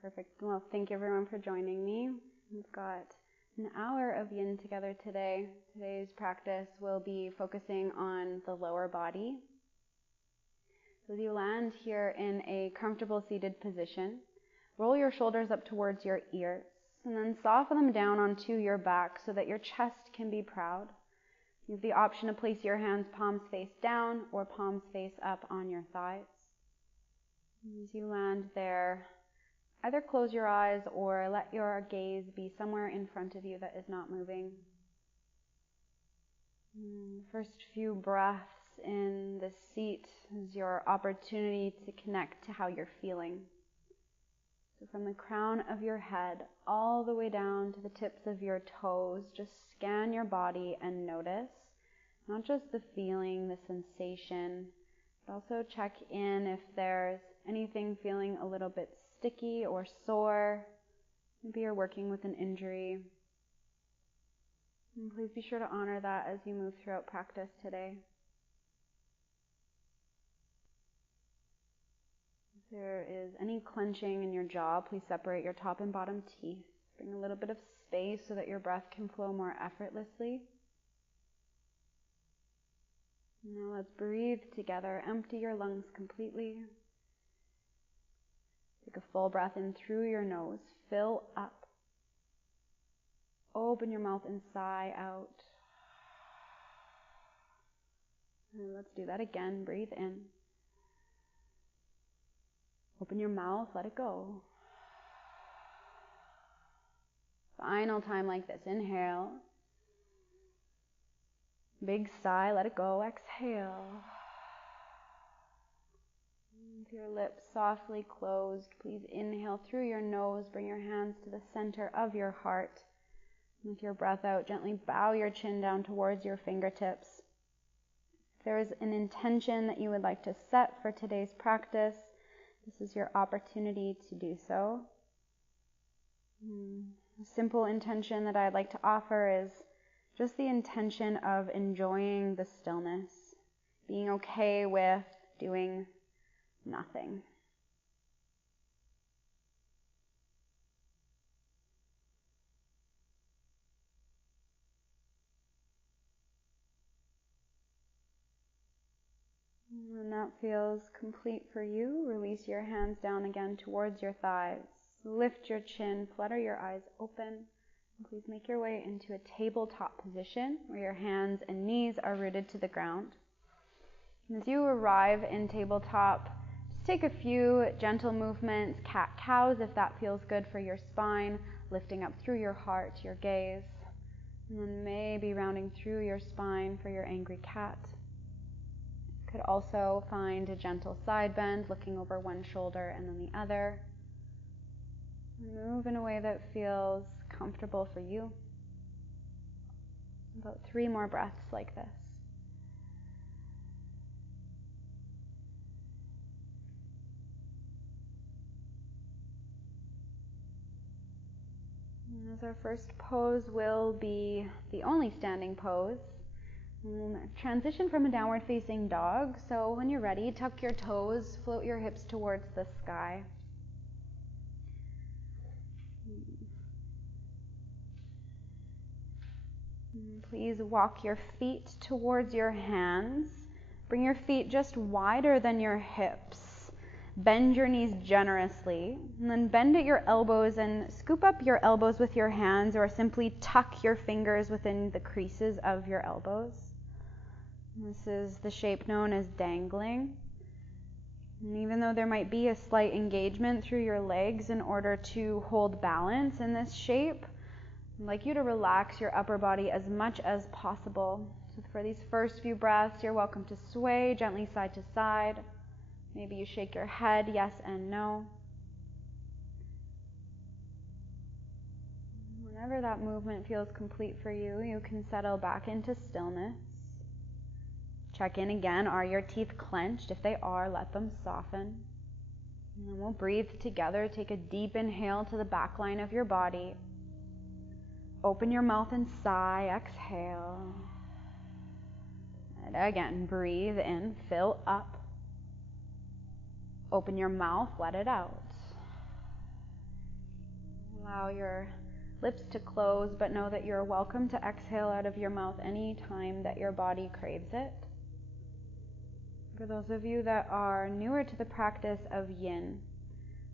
Perfect. Well, thank you everyone for joining me. We've got an hour of yin together today. Today's practice will be focusing on the lower body. So as you land here in a comfortable seated position, roll your shoulders up towards your ears and then soften them down onto your back so that your chest can be proud. You have the option to place your hands palms face down or palms face up on your thighs. As you land there, either close your eyes or let your gaze be somewhere in front of you that is not moving. First few breaths in the seat is your opportunity to connect to how you're feeling. So from the crown of your head all the way down to the tips of your toes, just scan your body and notice not just the feeling, the sensation, but also check in if there's anything feeling a little bit sticky or sore. Maybe you're working with an injury. And please be sure to honor that as you move throughout practice today. If there is any clenching in your jaw, please separate your top and bottom teeth. Bring a little bit of space so that your breath can flow more effortlessly. Now let's breathe together. Empty your lungs completely. Take a full breath in through your nose. Fill up. Open your mouth and sigh out. And let's do that again. Breathe in. Open your mouth. Let it go. Final time like this. Inhale. Big sigh. Let it go. Exhale. With your lips softly closed, please inhale through your nose. Bring your hands to the center of your heart. With your breath out, gently bow your chin down towards your fingertips. If there is an intention that you would like to set for today's practice, this is your opportunity to do so. A simple intention that I'd like to offer is just the intention of enjoying the stillness, being okay with doing nothing. When that feels complete for you, release your hands down again towards your thighs. Lift your chin, flutter your eyes open. And please make your way into a tabletop position where your hands and knees are rooted to the ground. And as you arrive in tabletop, just take a few gentle movements, cat-cows if that feels good for your spine, lifting up through your heart, your gaze, and then maybe rounding through your spine for your angry cat. Could also find a gentle side bend, looking over one shoulder and then the other. Move in a way that feels comfortable for you. About 3 more breaths like this. And as our first pose will be the only standing pose, we'll transition from a downward facing dog. So when you're ready, tuck your toes, float your hips towards the sky. Please walk your feet towards your hands. Bring your feet just wider than your hips. Bend your knees generously. And then bend at your elbows and scoop up your elbows with your hands, or simply tuck your fingers within the creases of your elbows. This is the shape known as dangling. And even though there might be a slight engagement through your legs in order to hold balance in this shape, I'd like you to relax your upper body as much as possible. So for these first few breaths, you're welcome to sway gently side to side. Maybe you shake your head, yes and no. Whenever that movement feels complete for you, you can settle back into stillness. Check in again. Are your teeth clenched? If they are, let them soften. And then we'll breathe together. Take a deep inhale to the back line of your body. Open your mouth and sigh. Exhale. And again, breathe in. Fill up. Open your mouth. Let it out. allow your lips to close, but know that you're welcome to exhale out of your mouth any time that your body craves it. For those of you that are newer to the practice of Yin,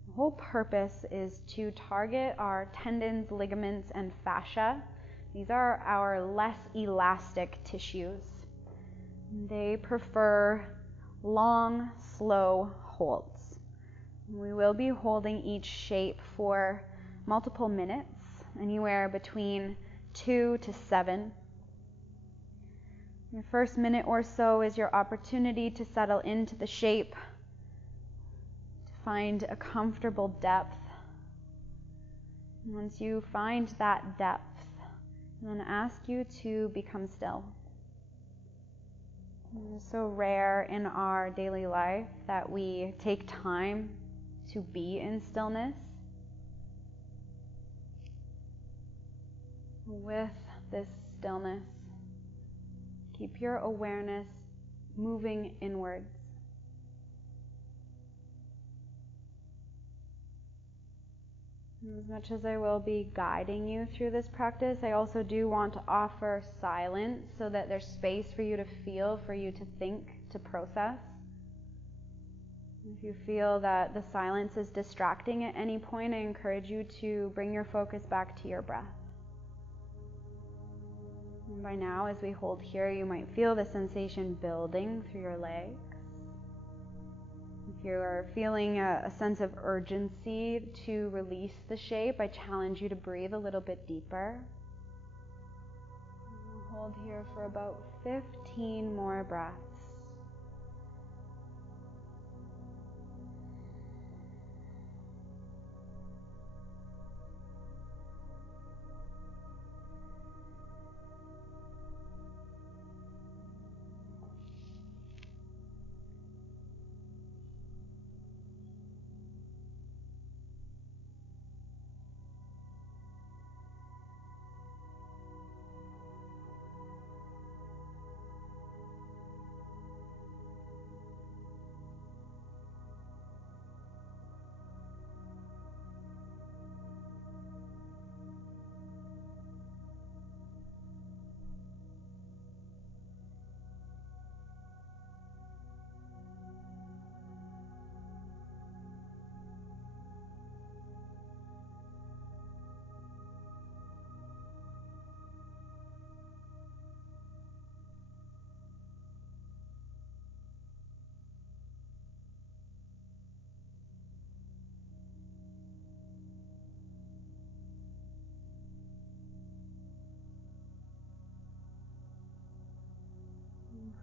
the whole purpose is to target our tendons, ligaments, and fascia. These are our less elastic tissues. They prefer long, slow holds. We will be holding each shape for multiple minutes, anywhere between 2 to 7. The first minute or so is your opportunity to settle into the shape, to find a comfortable depth. And once you find that depth, I'm going to ask you to become still. It's so rare in our daily life that we take time to be in stillness. With this stillness, keep your awareness moving inwards. As much as I will be guiding you through this practice, I also do want to offer silence so that there's space for you to feel, for you to think, to process. If you feel that the silence is distracting at any point, I encourage you to bring your focus back to your breath. And by now, as we hold here, you might feel the sensation building through your legs. If you're feeling a sense of urgency to release the shape, I challenge you to breathe a little bit deeper. We'll hold here for about 15 more breaths.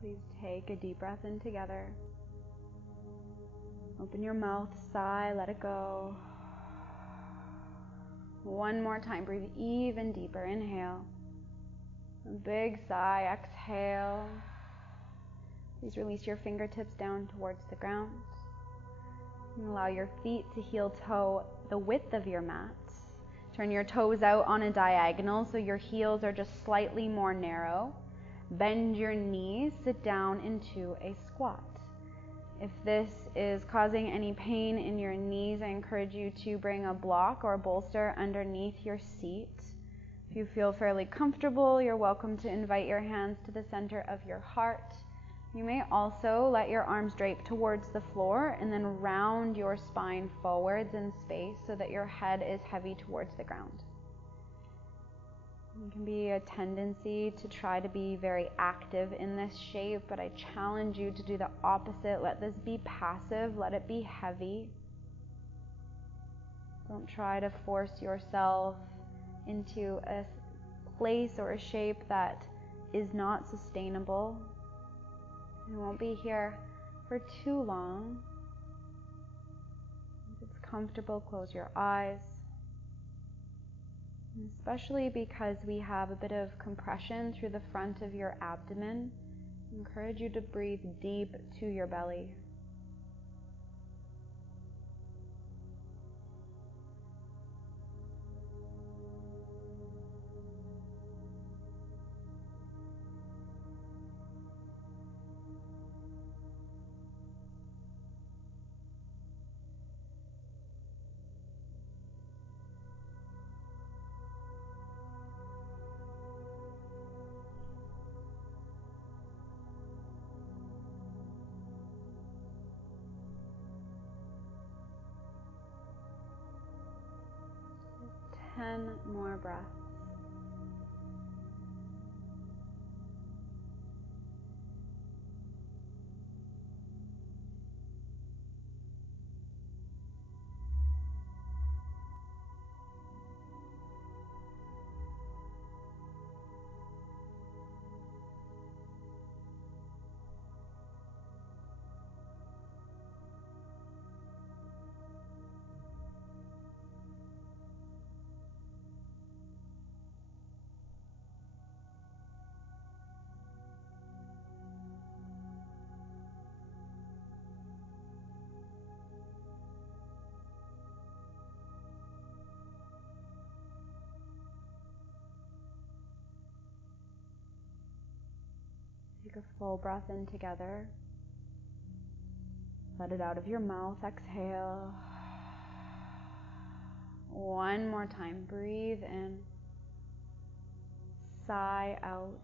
Please take a deep breath in together. Open your mouth, sigh, let it go. One more time, breathe even deeper. Inhale. A big sigh, exhale. Please release your fingertips down towards the ground. And allow your feet to heel toe the width of your mat. Turn your toes out on a diagonal so your heels are just slightly more narrow. Bend your knees, sit down into a squat. If this is causing any pain in your knees, I encourage you to bring a block or a bolster underneath your seat. If you feel fairly comfortable, you're welcome to invite your hands to the center of your heart. You may also let your arms drape towards the floor and then round your spine forwards in space so that your head is heavy towards the ground. There can be a tendency to try to be very active in this shape, but I challenge you to do the opposite. Let this be passive. Let it be heavy. Don't try to force yourself into a place or a shape that is not sustainable. You won't be here for too long. If it's comfortable, close your eyes. Especially because we have a bit of compression through the front of your abdomen, I encourage you to breathe deep to your belly. 10 more breaths. Take a full breath in together. Let it out of your mouth. Exhale. One more time. Breathe in. Sigh out.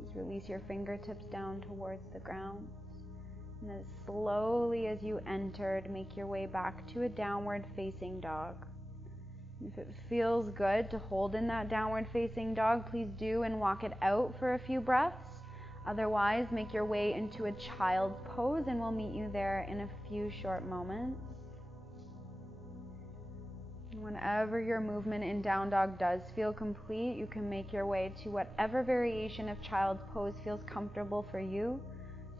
Just release your fingertips down towards the ground. And as slowly as you entered, make your way back to a downward facing dog. If it feels good to hold in that downward facing dog, please do and walk it out for a few breaths. Otherwise, make your way into a child's pose and we'll meet you there in a few short moments. Whenever your movement in down dog does feel complete, you can make your way to whatever variation of child's pose feels comfortable for you.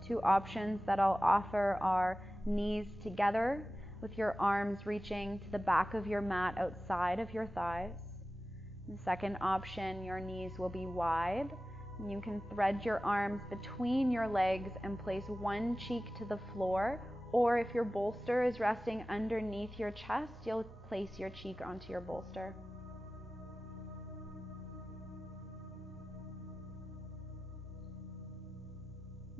Two options that I'll offer are knees together, with your arms reaching to the back of your mat outside of your thighs. The second option, your knees will be wide. You can thread your arms between your legs and place one cheek to the floor, or if your bolster is resting underneath your chest, you'll place your cheek onto your bolster.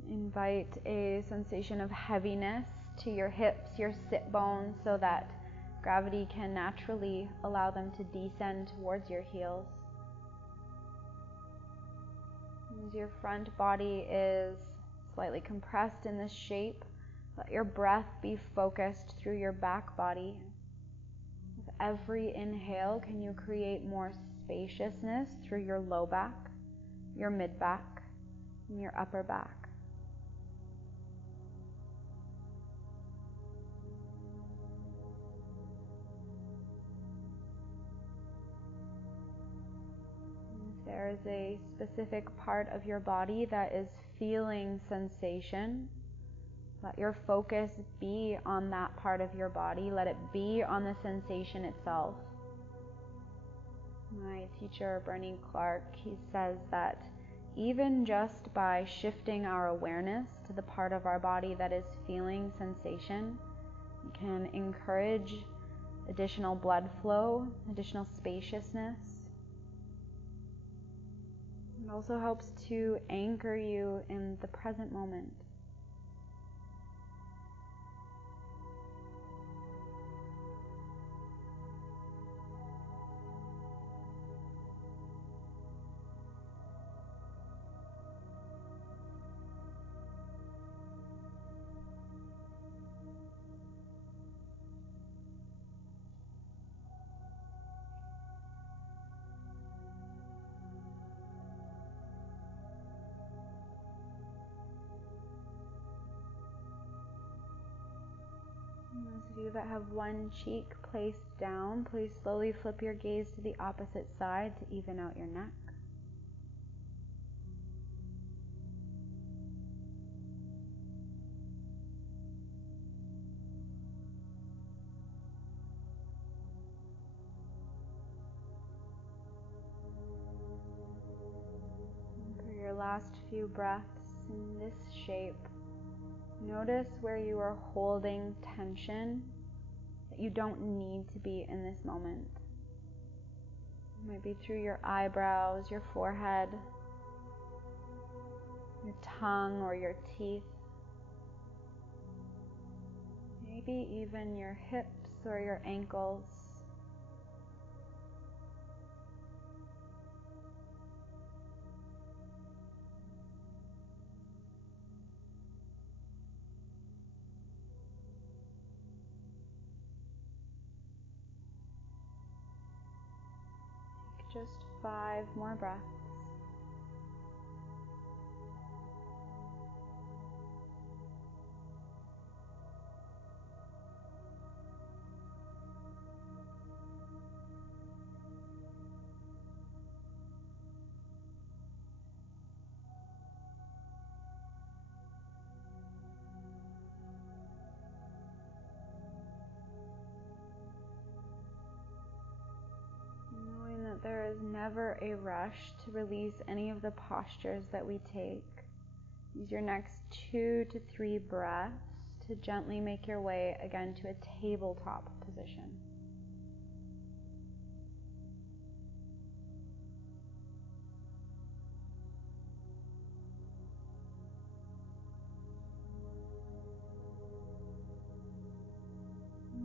Invite a sensation of heaviness to your hips, your sit bones, so that gravity can naturally allow them to descend towards your heels. As your front body is slightly compressed in this shape, let your breath be focused through your back body. With every inhale, can you create more spaciousness through your low back, your mid back, and your upper back? There is a specific part of your body that is feeling sensation. Let your focus be on that part of your body. Let it be on the sensation itself. My teacher, Bernie Clark, he says that even just by shifting our awareness to the part of our body that is feeling sensation, we can encourage additional blood flow, additional spaciousness. It also helps to anchor you in the present moment. Those of you that have one cheek placed down, please slowly flip your gaze to the opposite side to even out your neck. And for your last few breaths in this shape, notice where you are holding tension that you don't need to be in this moment. It might be through your eyebrows, your forehead, your tongue, or your teeth. Maybe even your hips or your ankles. Just 5 more breaths. There is never a rush to release any of the postures that we take. Use your next 2 to 3 breaths to gently make your way again to a tabletop position.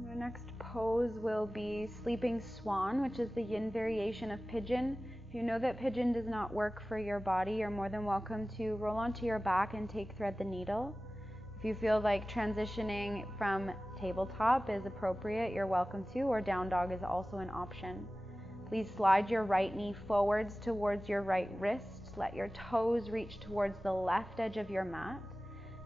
Our next pose will be sleeping swan, which is the yin variation of pigeon. If you know that pigeon does not work for your body, you're more than welcome to roll onto your back and take thread the needle. If you feel like transitioning from tabletop is appropriate, you're welcome to, or down dog is also an option. Please slide your right knee forwards towards your right wrist. Let your toes reach towards the left edge of your mat.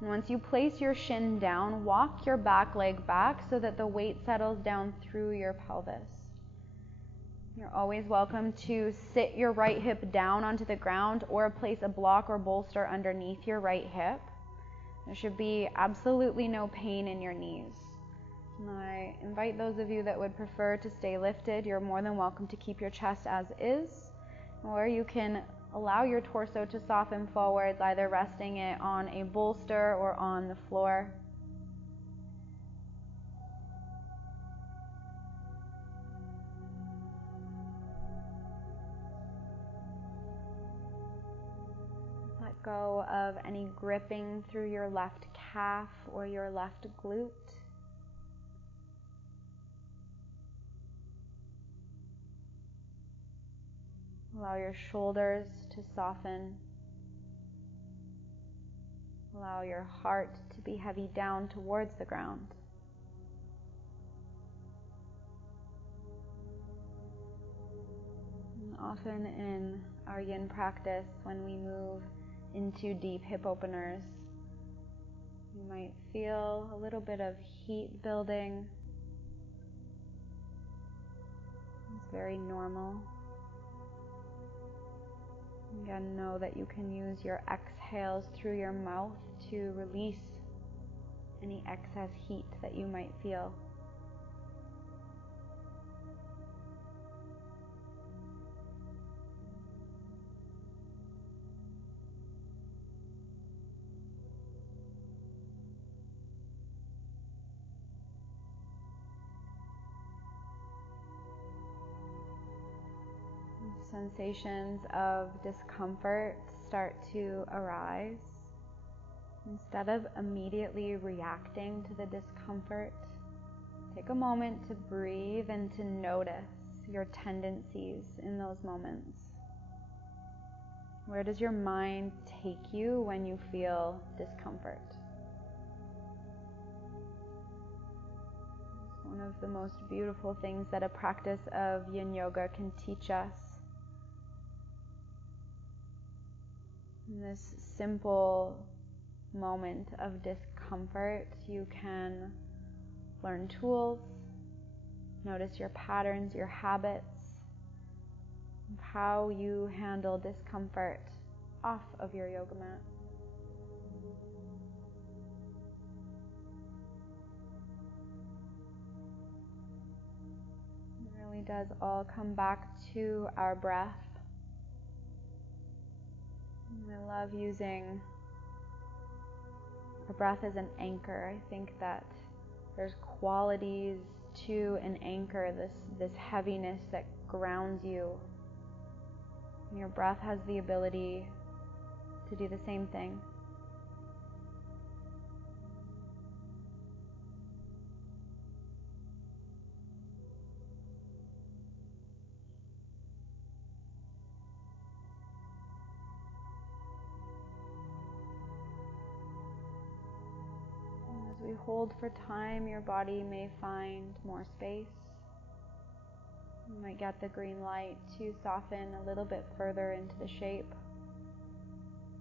And once you place your shin down, walk your back leg back so that the weight settles down through your pelvis. You're always welcome to sit your right hip down onto the ground or place a block or bolster underneath your right hip. There should be absolutely no pain in your knees. And I invite those of you that would prefer to stay lifted, you're more than welcome to keep your chest as is, or you can allow your torso to soften forwards, either resting it on a bolster or on the floor. Let go of any gripping through your left calf or your left glute. Allow your shoulders to soften. Allow your heart to be heavy down towards the ground. And often in our yin practice, when we move into deep hip openers, you might feel a little bit of heat building. It's very normal. Again, know that you can use your exhales through your mouth to release any excess heat that you might feel. Sensations of discomfort start to arise. Instead of immediately reacting to the discomfort, take a moment to breathe and to notice your tendencies in those moments. Where does your mind take you when you feel discomfort? It's one of the most beautiful things that a practice of Yin Yoga can teach us. In this simple moment of discomfort, you can learn tools, notice your patterns, your habits, and how you handle discomfort off of your yoga mat. It really does all come back to our breath. I love using the breath as an anchor. I think that there's qualities to an anchor, this heaviness that grounds you. And your breath has the ability to do the same thing. As we hold for time, your body may find more space. You might get the green light to soften a little bit further into the shape.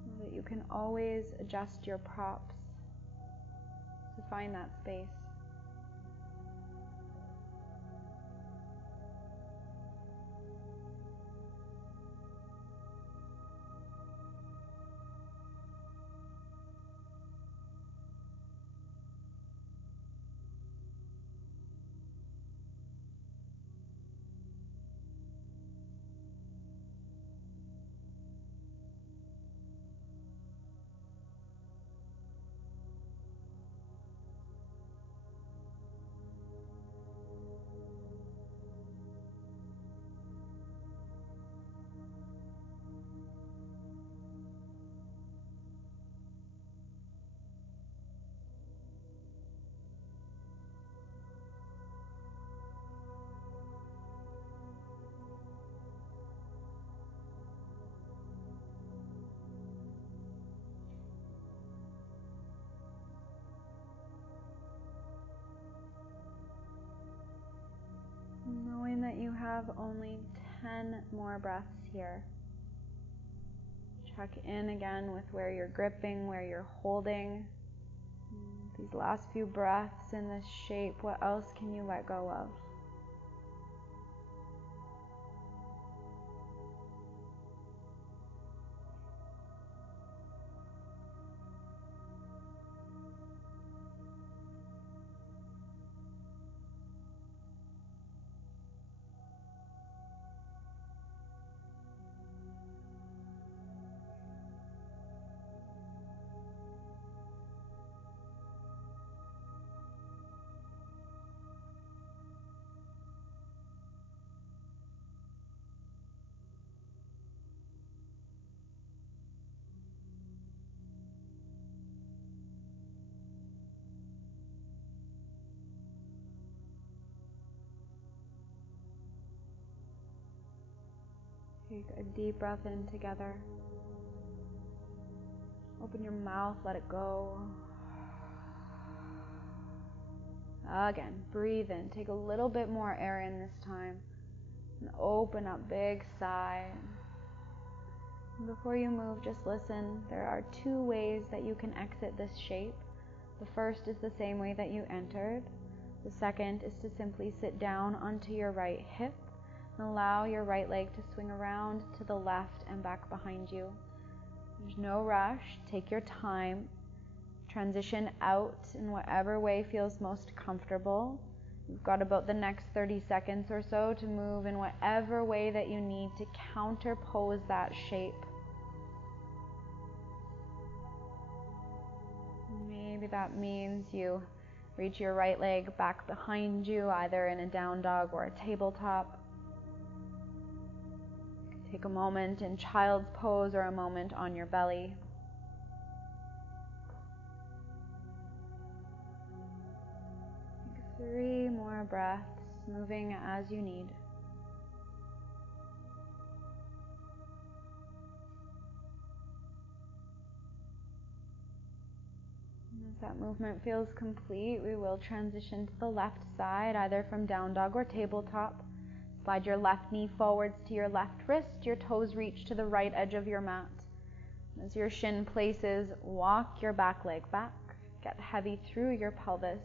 Know that you can always adjust your props to find that space. Knowing that you have only 10 more breaths here. Check in again with where you're gripping, where you're holding. These last few breaths in this shape, what else can you let go of? Take a deep breath in together. Open your mouth, let it go. Again, breathe in. Take a little bit more air in this time. And open up, big sigh. And before you move, just listen. There are 2 ways that you can exit this shape. The first is the same way that you entered. The second is to simply sit down onto your right hip and allow your right leg to swing around to the left and back behind you. There's no rush. Take your time. Transition out in whatever way feels most comfortable. You've got about the next 30 seconds or so to move in whatever way that you need to counterpose that shape. Maybe that means you reach your right leg back behind you, either in a down dog or a tabletop. Take a moment in child's pose or a moment on your belly. Take 3 more breaths, moving as you need. And as that movement feels complete, we will transition to the left side, either from down dog or tabletop. Slide your left knee forwards to your left wrist. Your toes reach to the right edge of your mat. As your shin places, walk your back leg back. Get heavy through your pelvis.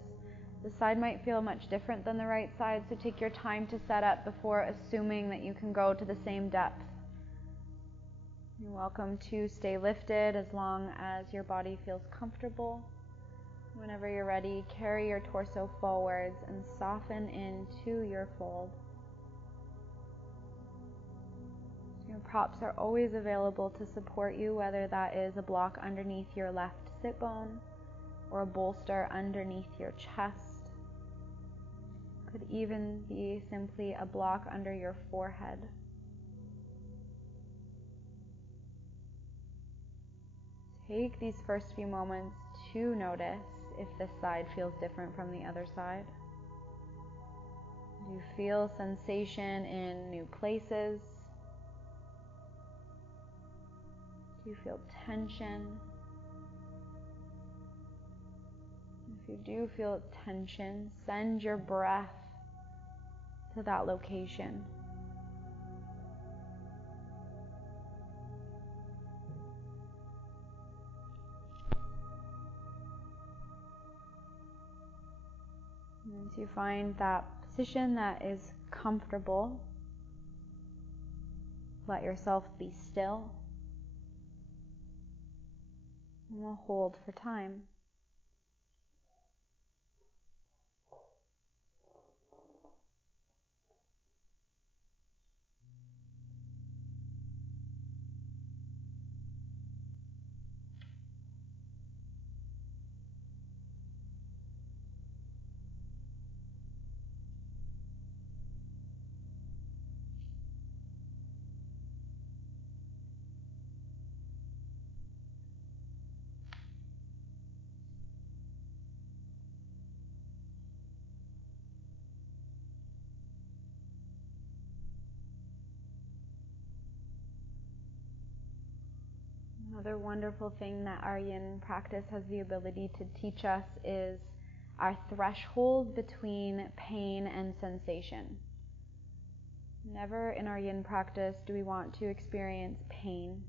The side might feel much different than the right side, so take your time to set up before assuming that you can go to the same depth. You're welcome to stay lifted as long as your body feels comfortable. Whenever you're ready, carry your torso forwards and soften into your fold. Your props are always available to support you, whether that is a block underneath your left sit bone or a bolster underneath your chest. Could even be simply a block under your forehead. Take these first few moments to notice if this side feels different from the other side. Do you feel sensation in new places? Do you feel tension? If you do feel tension, send your breath to to that location. As you find that position that is comfortable, let yourself be still. And we'll hold for time. Another wonderful thing that our Yin practice has the ability to teach us is our threshold between pain and sensation. Never in our Yin practice do we want to experience pain,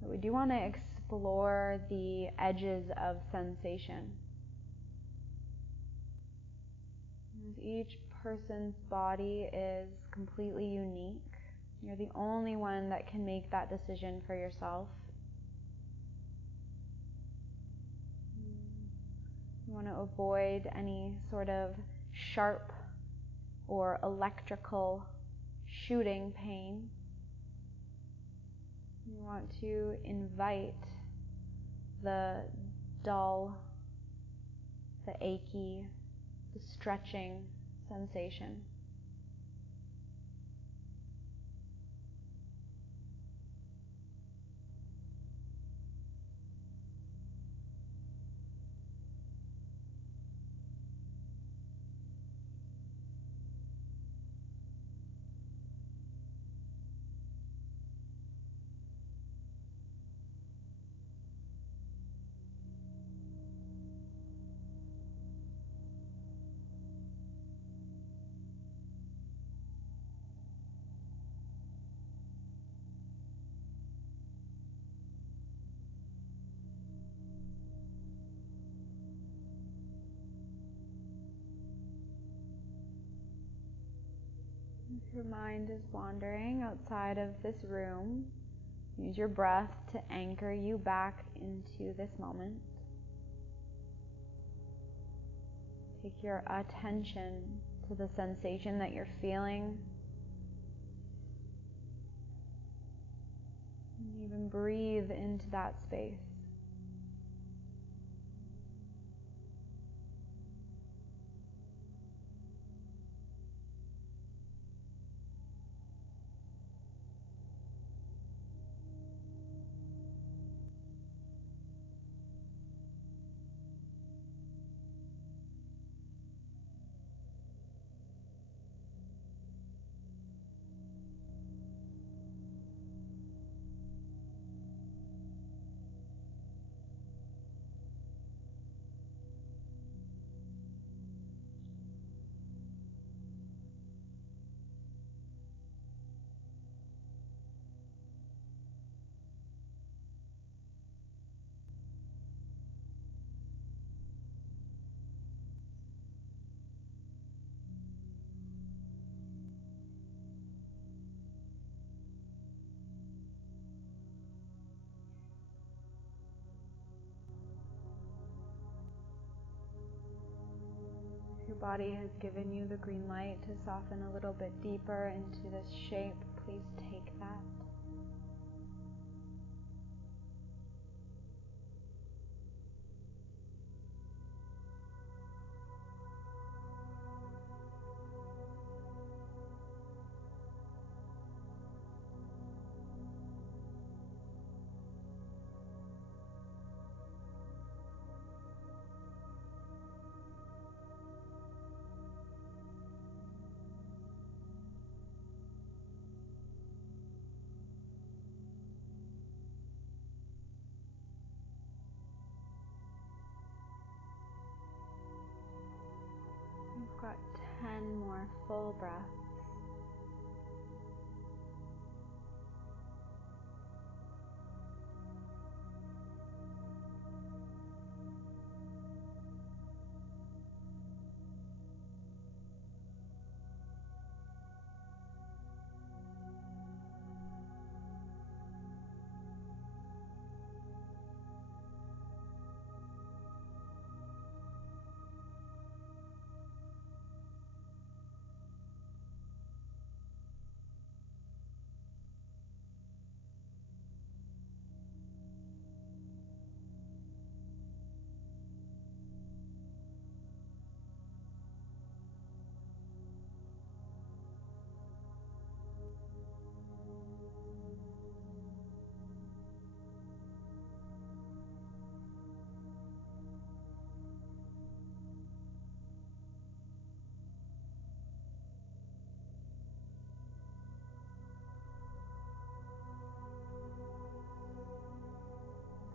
but we do want to explore the edges of sensation. As each person's body is completely unique, you're the only one that can make that decision for yourself. You want to avoid any sort of sharp or electrical shooting pain. You want to invite the dull, the achy, the stretching sensation. If your mind is wandering outside of this room, use your breath to anchor you back into this moment. Take your attention to the sensation that you're feeling. And even breathe into that space. Your body has given you the green light to soften a little bit deeper into this shape. Please take that. We've got 10 more full breaths.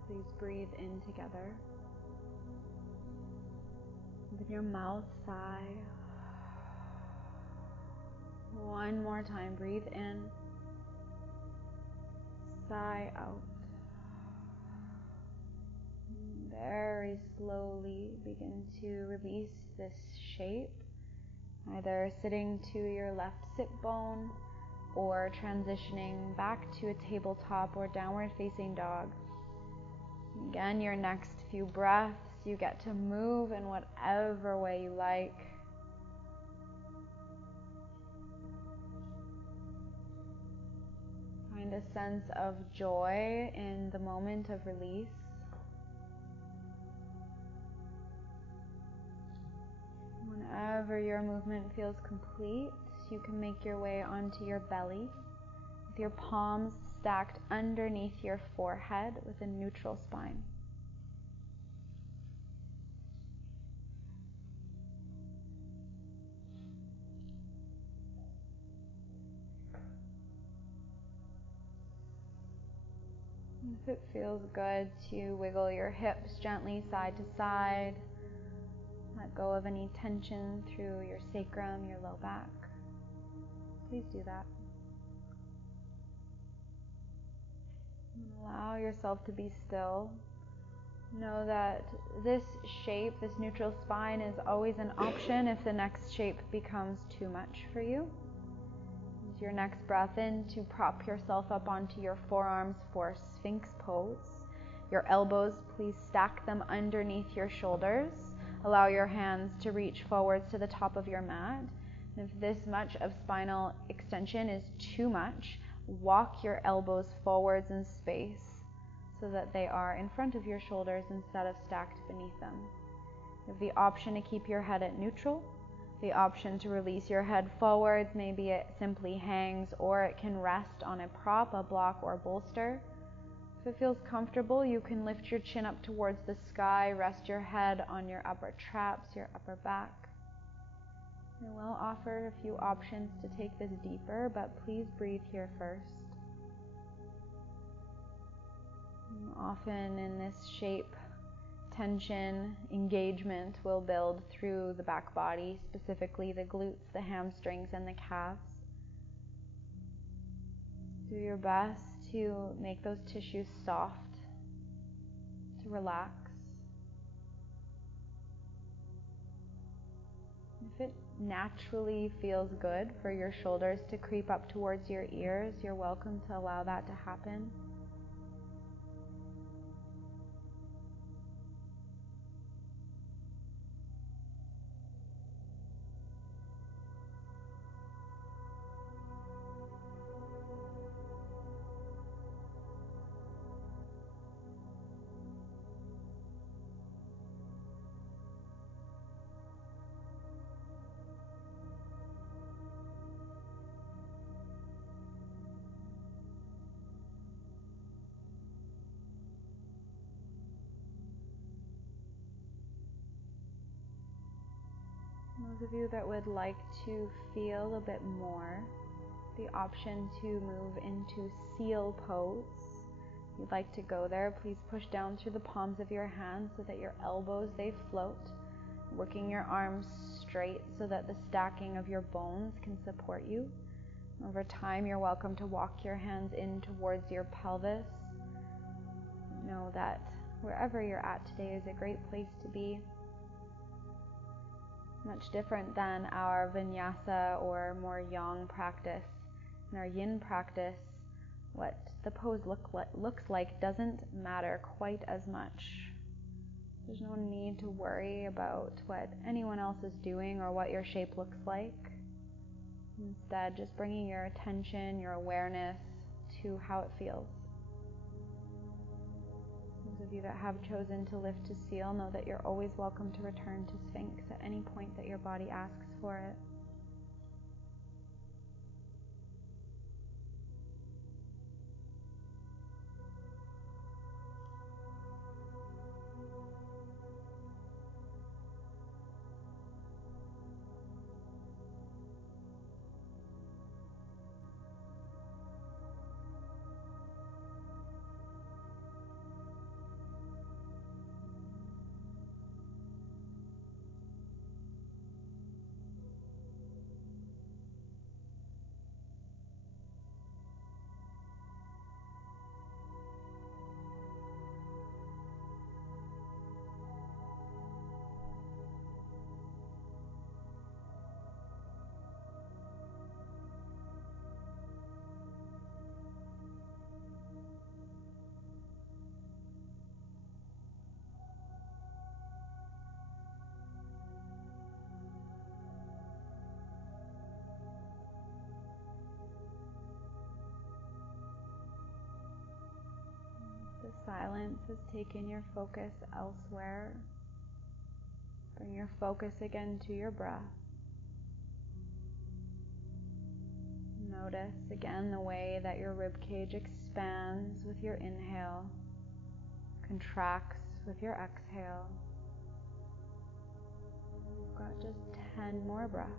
Please breathe in together. Open your mouth, sigh. One more time, breathe in, sigh out. Very slowly begin to release this shape, either sitting to your left sit bone or transitioning back to a tabletop or downward facing dog. Again, your next few breaths, you get to move in whatever way you like. Find a sense of joy in the moment of release. Whenever your movement feels complete, you can make your way onto your belly with your palms stacked underneath your forehead with a neutral spine. If it feels good to wiggle your hips gently side to side, let go of any tension through your sacrum, your low back, please do that. Allow yourself to be still. Know that this shape, this neutral spine, is always an option if the next shape becomes too much for you. Use your next breath in to prop yourself up onto your forearms for Sphinx pose. Your elbows, please stack them underneath your shoulders. Allow your hands to reach forwards to the top of your mat. And if this much of spinal extension is too much, walk your elbows forwards in space so that they are in front of your shoulders instead of stacked beneath them. You have the option to keep your head at neutral, the option to release your head forwards. Maybe it simply hangs, or it can rest on a prop, a block, or a bolster. If it feels comfortable, you can lift your chin up towards the sky, rest your head on your upper traps, your upper back. I will offer a few options to take this deeper, but please breathe here first. Often in this shape, tension, engagement will build through the back body, specifically the glutes, the hamstrings, and the calves. Do your best to make those tissues soft, to relax. If it naturally feels good for your shoulders to creep up towards your ears, you're welcome to allow that to happen. Those of you that would like to feel a bit more, the option to move into seal pose. If you'd like to go there, please push down through the palms of your hands so that your elbows, they float, working your arms straight so that the stacking of your bones can support you. Over time, you're welcome to walk your hands in towards your pelvis. Know that wherever you're at today is a great place to be. Much different than our vinyasa or more yang practice. In our yin practice, what the pose looks like doesn't matter quite as much. There's no need to worry about what anyone else is doing or what your shape looks like. Instead, just bringing your attention, your awareness to how it feels. Those of you that have chosen to lift to seal know that you're always welcome to return to Sphinx at any point that your body asks for it. The silence has taken your focus elsewhere. Bring your focus again to your breath. Notice again the way that your ribcage expands with your inhale, contracts with your exhale. We've got just 10 more breaths.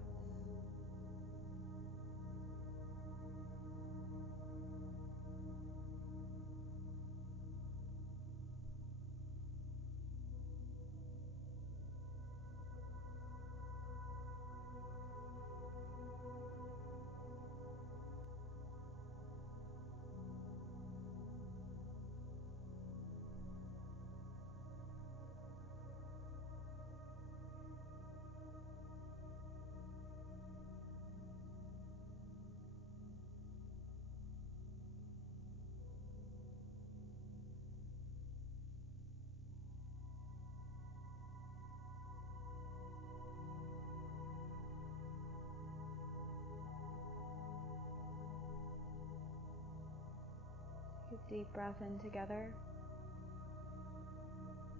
Take a deep breath in together.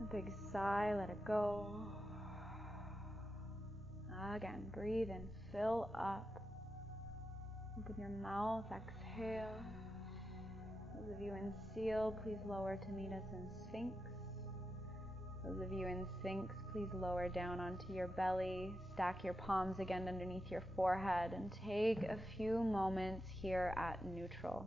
A big sigh, let it go. Again, breathe in, fill up. Open your mouth, exhale. Those of you in seal, please lower to meet us in Sphinx. Those of you in Sphinx, please lower down onto your belly. Stack your palms again underneath your forehead and take a few moments here at neutral.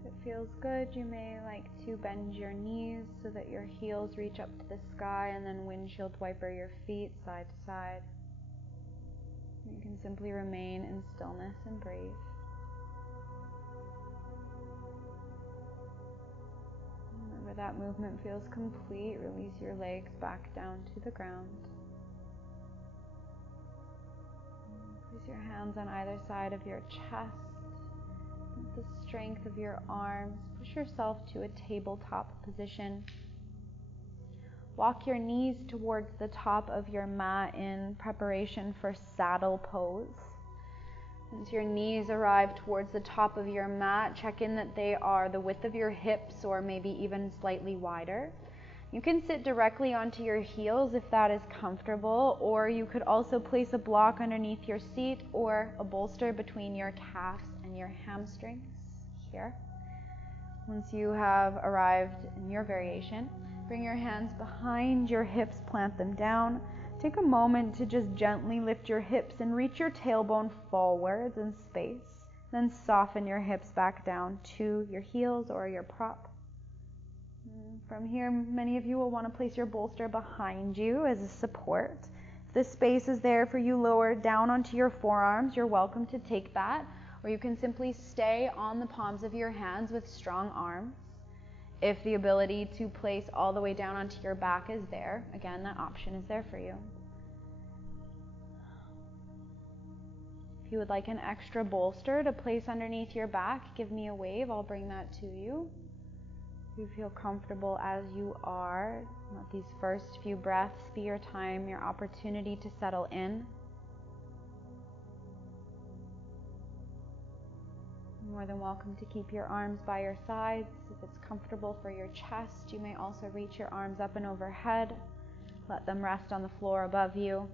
If it feels good, you may like to bend your knees so that your heels reach up to the sky and then windshield wiper your feet side to side. You can simply remain in stillness and breathe. Whenever that movement feels complete, release your legs back down to the ground. Place your hands on either side of your chest. With the strength of your arms, push yourself to a tabletop position. Walk your knees towards the top of your mat in preparation for saddle pose. Once your knees arrive towards the top of your mat, check in that they are the width of your hips or maybe even slightly wider. You can sit directly onto your heels if that is comfortable, or you could also place a block underneath your seat or a bolster between your calves and your hamstrings here. Once you have arrived in your variation, Bring your hands behind your hips, plant them down. Take a moment to just gently lift your hips and reach your tailbone forwards in space. Then soften your hips back down to your heels or your prop. From here, many of you will want to place your bolster behind you as a support. If the space is there for you lower down onto your forearms, you're welcome to take that. Or you can simply stay on the palms of your hands with strong arms. If the ability to place all the way down onto your back is there, again, that option is there for you. If you would like an extra bolster to place underneath your back, give me a wave. I'll bring that to you. If you feel comfortable as you are, let these first few breaths be your time, your opportunity to settle in. You're more than welcome to keep your arms by your sides. If it's comfortable for your chest, you may also reach your arms up and overhead. Let them rest on the floor above you.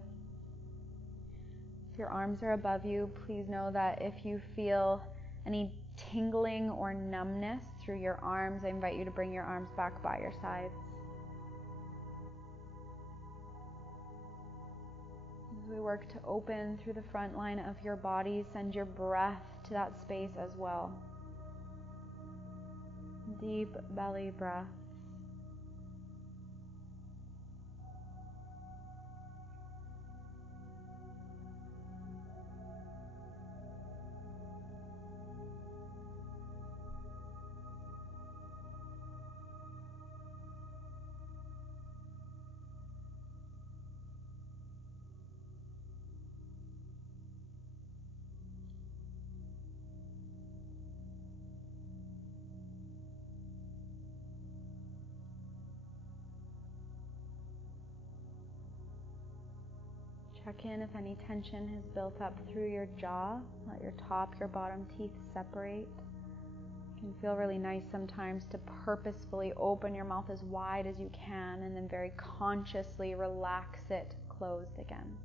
If your arms are above you, please know that if you feel any tingling or numbness through your arms, I invite you to bring your arms back by your sides. As we work to open through the front line of your body, send your breath to that space as well. Deep belly breath. Check in if any tension has built up through your jaw. Let your top, your bottom teeth separate. It can feel really nice sometimes to purposefully open your mouth as wide as you can and then very consciously relax it closed again.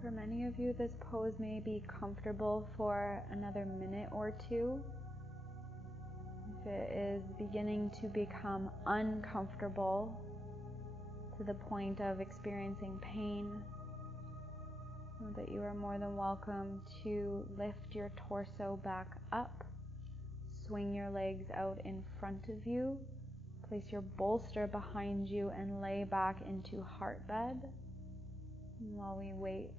For many of you, this pose may be comfortable for another minute or two. If it is beginning to become uncomfortable to the point of experiencing pain, know that you are more than welcome to lift your torso back up, swing your legs out in front of you, place your bolster behind you, and lay back into heart bed while we wait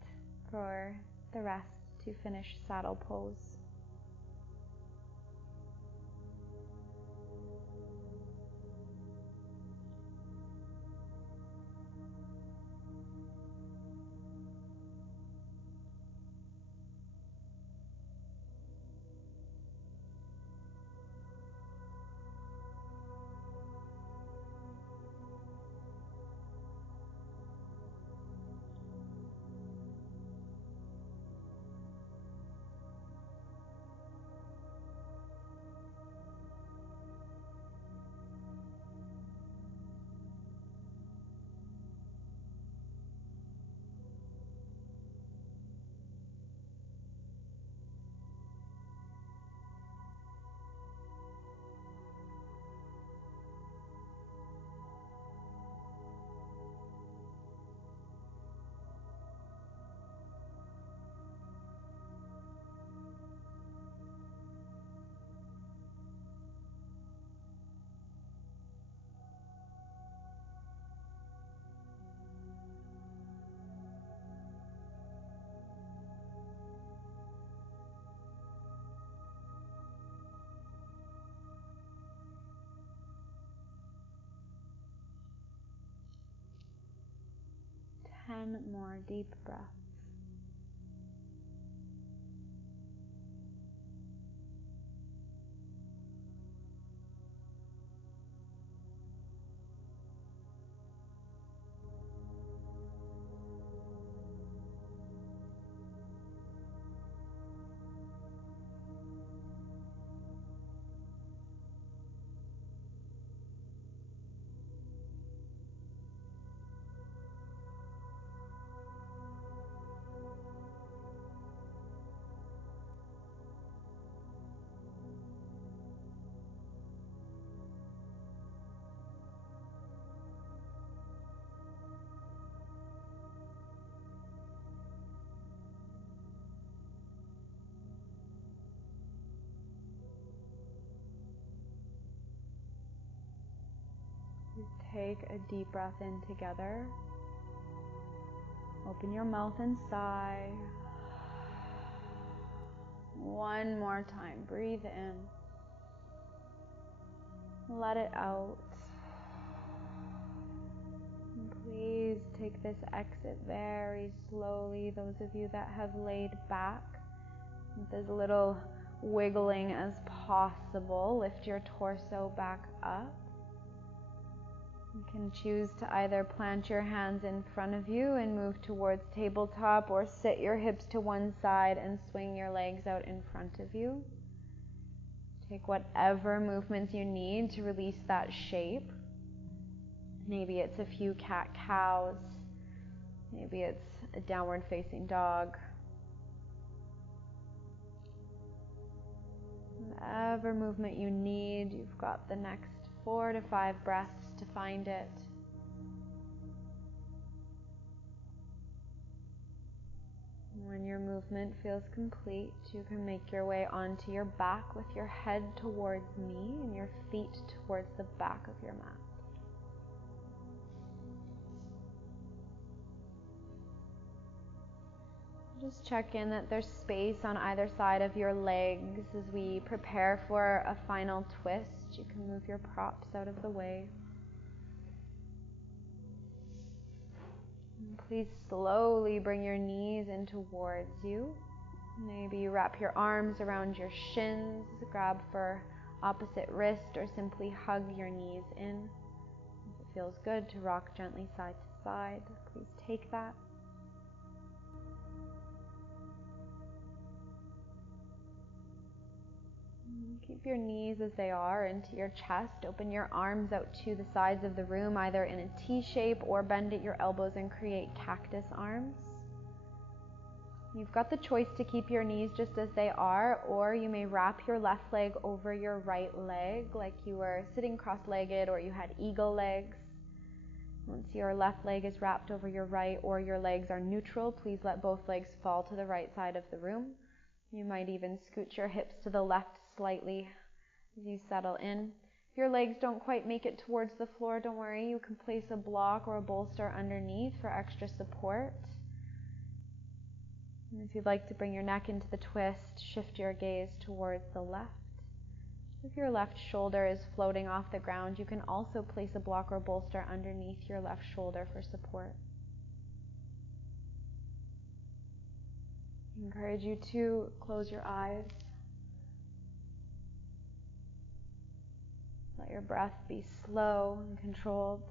for the rest to finish saddle pose. 10 more deep breaths. Take a deep breath in together. Open your mouth and sigh. One more time. Breathe in. Let it out. And please take this exit very slowly. Those of you that have laid back, with as little wiggling as possible, lift your torso back up. You can choose to either plant your hands in front of you and move towards tabletop, or sit your hips to one side and swing your legs out in front of you. Take whatever movements you need to release that shape. Maybe it's a few cat-cows. Maybe it's a downward facing dog. Whatever movement you need, you've got the next 4 to 5 breaths to find it. When your movement feels complete, you can make your way onto your back with your head towards me and your feet towards the back of your mat. Just check in that there's space on either side of your legs as we prepare for a final twist. You can move your props out of the way. And please slowly bring your knees in towards you. Maybe you wrap your arms around your shins, grab for opposite wrist, or simply hug your knees in. If it feels good to rock gently side to side, please take that. Keep your knees as they are into your chest. Open your arms out to the sides of the room, either in a T shape or bend at your elbows and create cactus arms. You've got the choice to keep your knees just as they are, or you may wrap your left leg over your right leg like you were sitting cross-legged or you had eagle legs. Once your left leg is wrapped over your right or your legs are neutral, please let both legs fall to the right side of the room. You might even scoot your hips to the left slightly as you settle in. If your legs don't quite make it towards the floor, don't worry. You can place a block or a bolster underneath for extra support. And if you'd like to bring your neck into the twist, shift your gaze towards the left. If your left shoulder is floating off the ground, you can also place a block or bolster underneath your left shoulder for support. I encourage you to close your eyes. Let your breath be slow and controlled.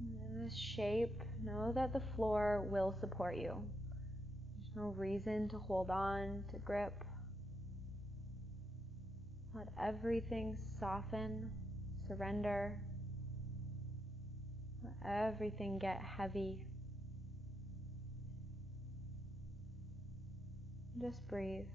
In this shape, know that the floor will support you. There's no reason to hold on, to grip. Let everything soften, surrender. Let everything get heavy. Just breathe.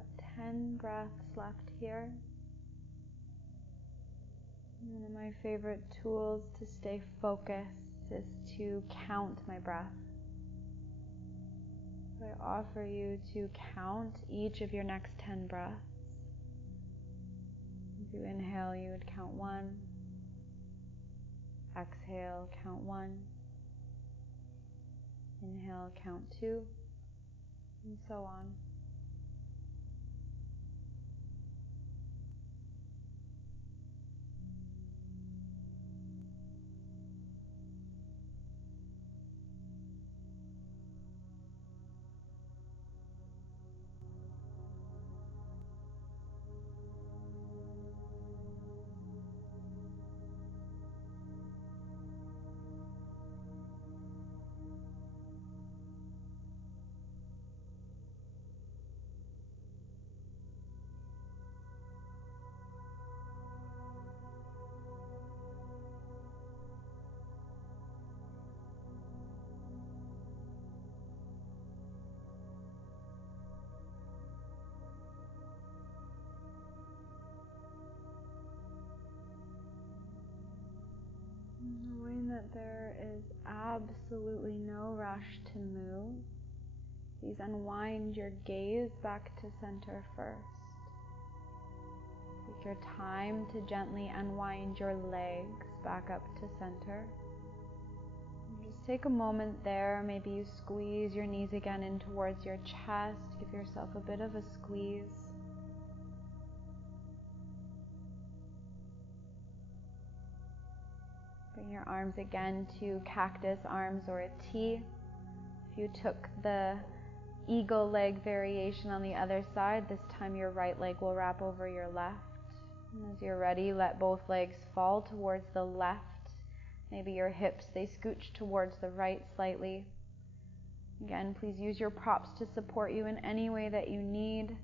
Got 10 breaths left here. One of my favorite tools to stay focused is to count my breath. So I offer you to count each of your next 10 breaths. As you inhale, you would count 1. Exhale, count 1. Inhale, count 2. And so on. Knowing that there is absolutely no rush to move, please unwind your gaze back to center first. Take your time to gently unwind your legs back up to center. And just take a moment there. Maybe you squeeze your knees again in towards your chest. Give yourself a bit of a squeeze. Bring your arms again to cactus arms or a T. If you took the eagle leg variation on the other side, this time your right leg will wrap over your left. And as you're ready, let both legs fall towards the left. Maybe your hips, they scooch towards the right slightly. Again, please use your props to support you in any way that you need,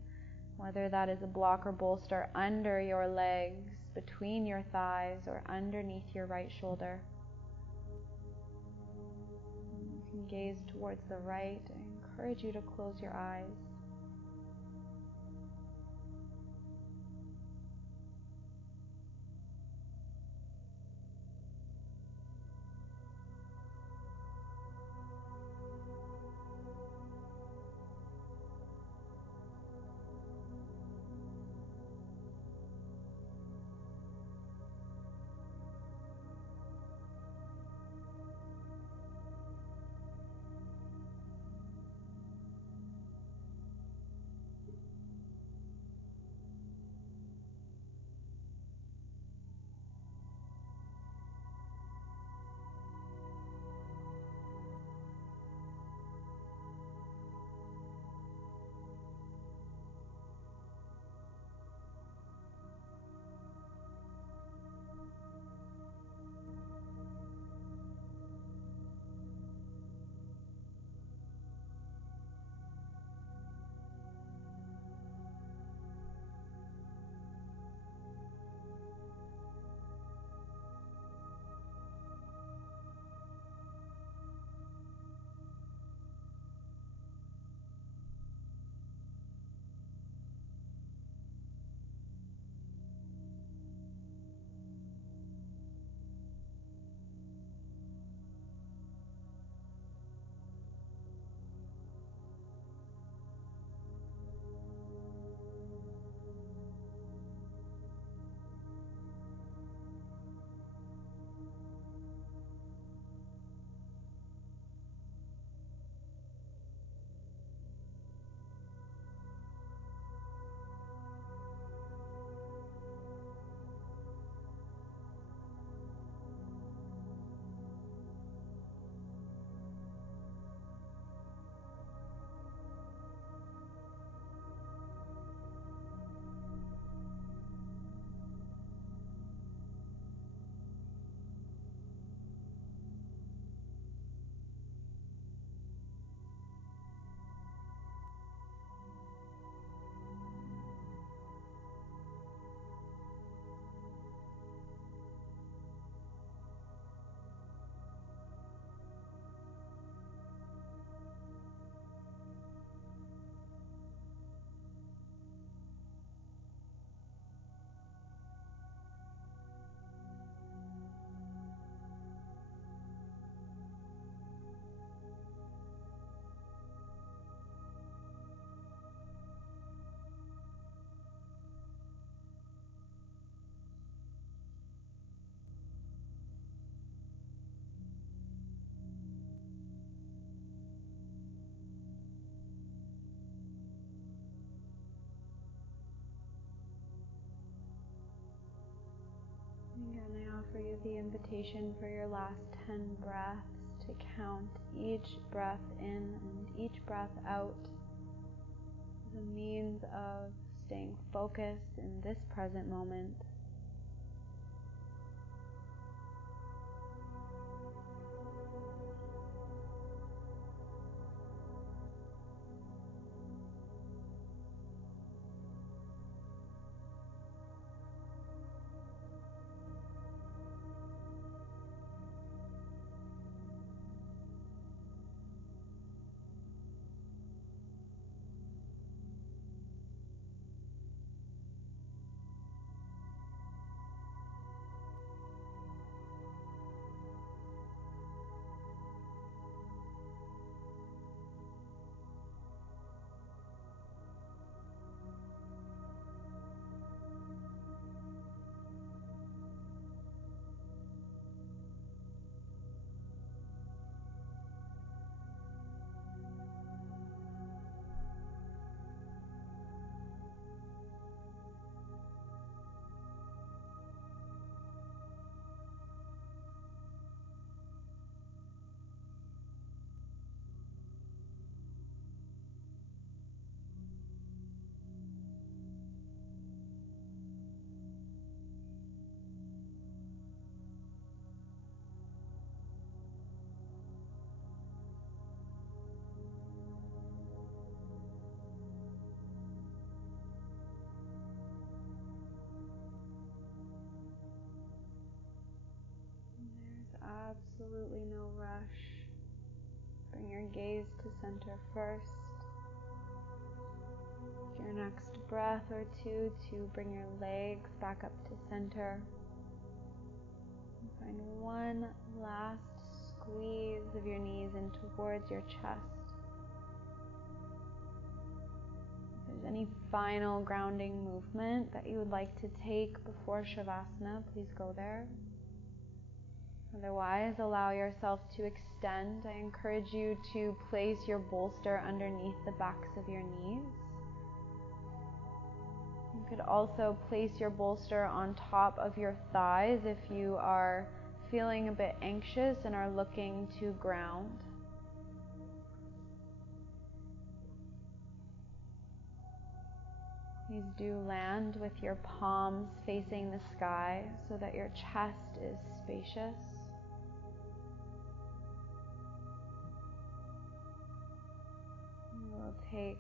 whether that is a block or bolster under your legs, between your thighs, or underneath your right shoulder. You can gaze towards the right. I encourage you to close your eyes. for you the invitation for your last 10 breaths to count each breath in and each breath out as a means of staying focused in this present moment. Absolutely no rush. Bring your gaze to center first. Your next breath or two to bring your legs back up to center. Find one last squeeze of your knees in towards your chest. If there's any final grounding movement that you would like to take before Shavasana, please go there. Otherwise, allow yourself to extend. I encourage you to place your bolster underneath the backs of your knees. You could also place your bolster on top of your thighs if you are feeling a bit anxious and are looking to ground. Please do land with your palms facing the sky so that your chest is spacious. We'll take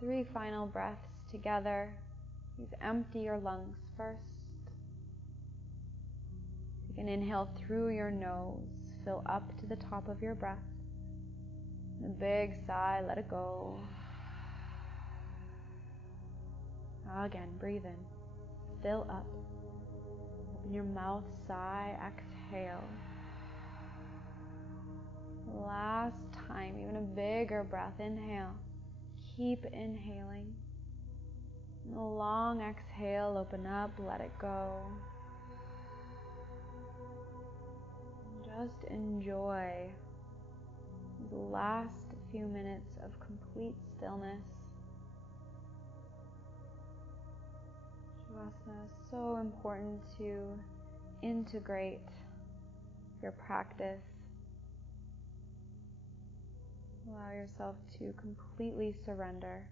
3 final breaths together. Please empty your lungs first. Take an inhale through your nose. Fill up to the top of your breath. And a big sigh, let it go. Again, breathe in. Fill up. Open your mouth, sigh, exhale. Last time, even a bigger breath. Inhale. Keep inhaling. And a long exhale, open up, let it go. Just enjoy the last few minutes of complete stillness. Shavasana is so important to integrate your practice. Allow yourself to completely surrender.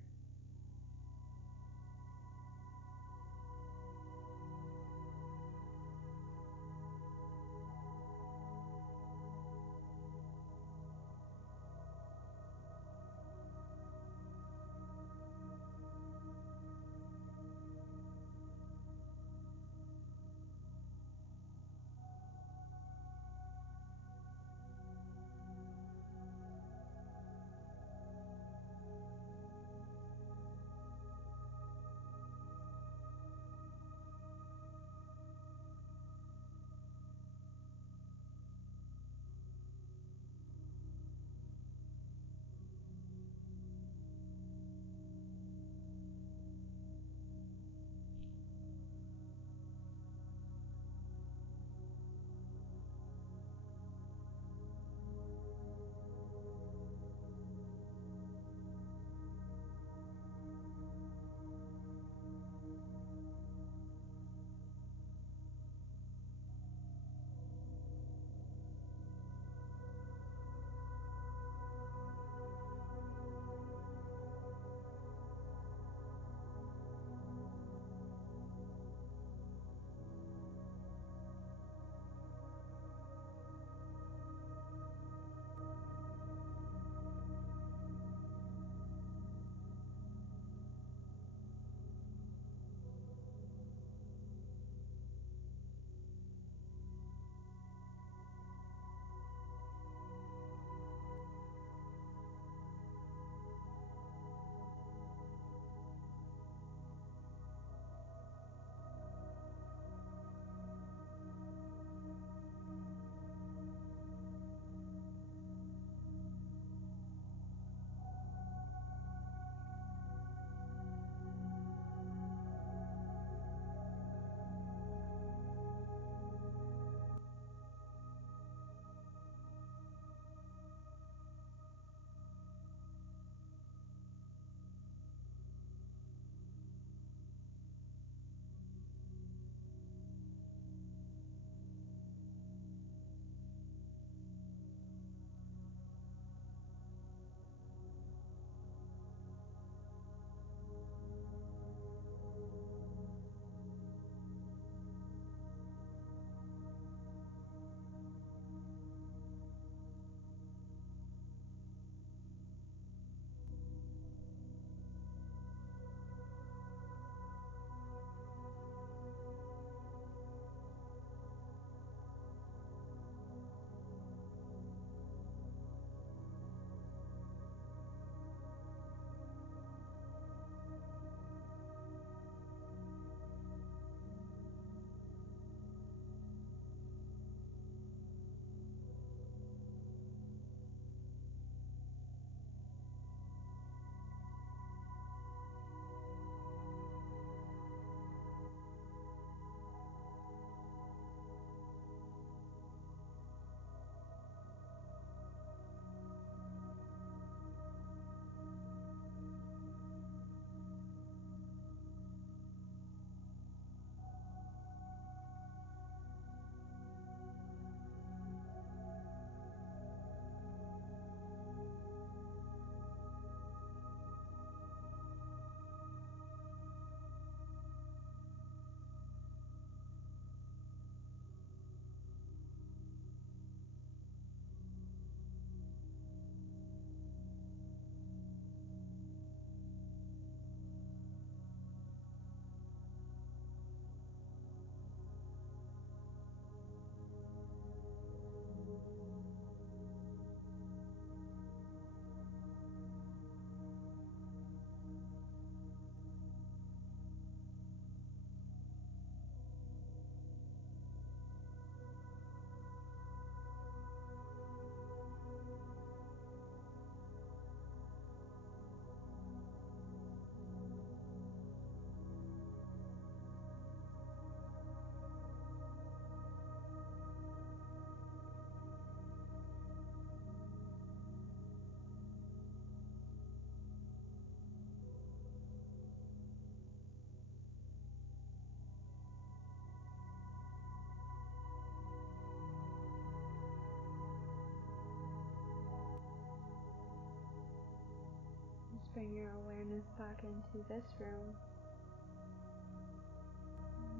bring your awareness back into this room.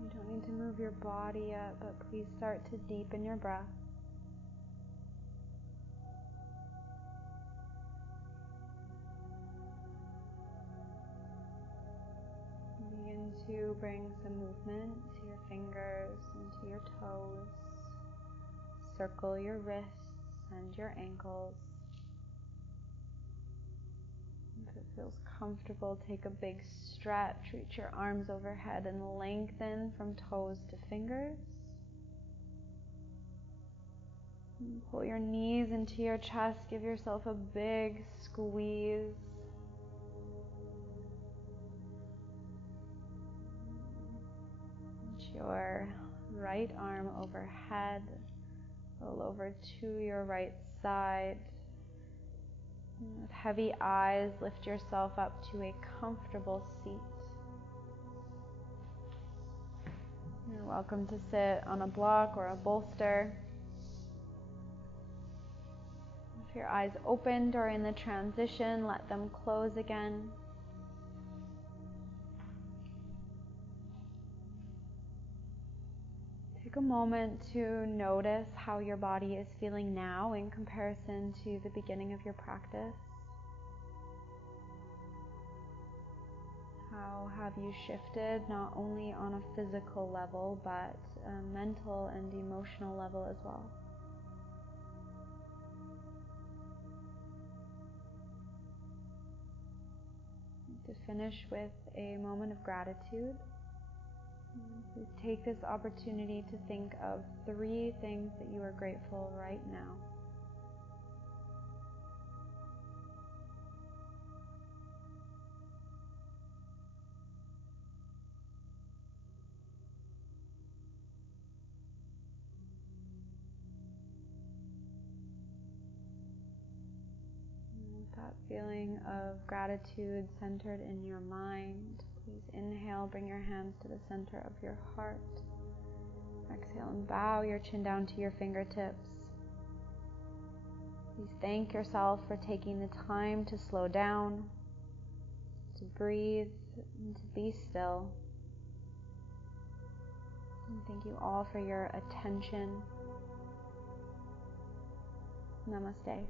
You don't need to move your body yet, but please start to deepen your breath. Begin to bring some movement to your fingers and to your toes. Circle your wrists and your ankles. If it feels comfortable, take a big stretch. Reach your arms overhead and lengthen from toes to fingers. And pull your knees into your chest. Give yourself a big squeeze. Reach your right arm overhead. Roll over to your right side. And with heavy eyes, lift yourself up to a comfortable seat. You're welcome to sit on a block or a bolster. If your eyes opened or in the transition, let them close again. Take a moment to notice how your body is feeling now in comparison to the beginning of your practice. How have you shifted, not only on a physical level, but a mental and emotional level as well? To finish with a moment of gratitude, please take this opportunity to think of 3 things that you are grateful right now. And with that feeling of gratitude centered in your mind, please inhale, bring your hands to the center of your heart. Exhale and bow your chin down to your fingertips. Please thank yourself for taking the time to slow down, to breathe, and to be still. And thank you all for your attention. Namaste.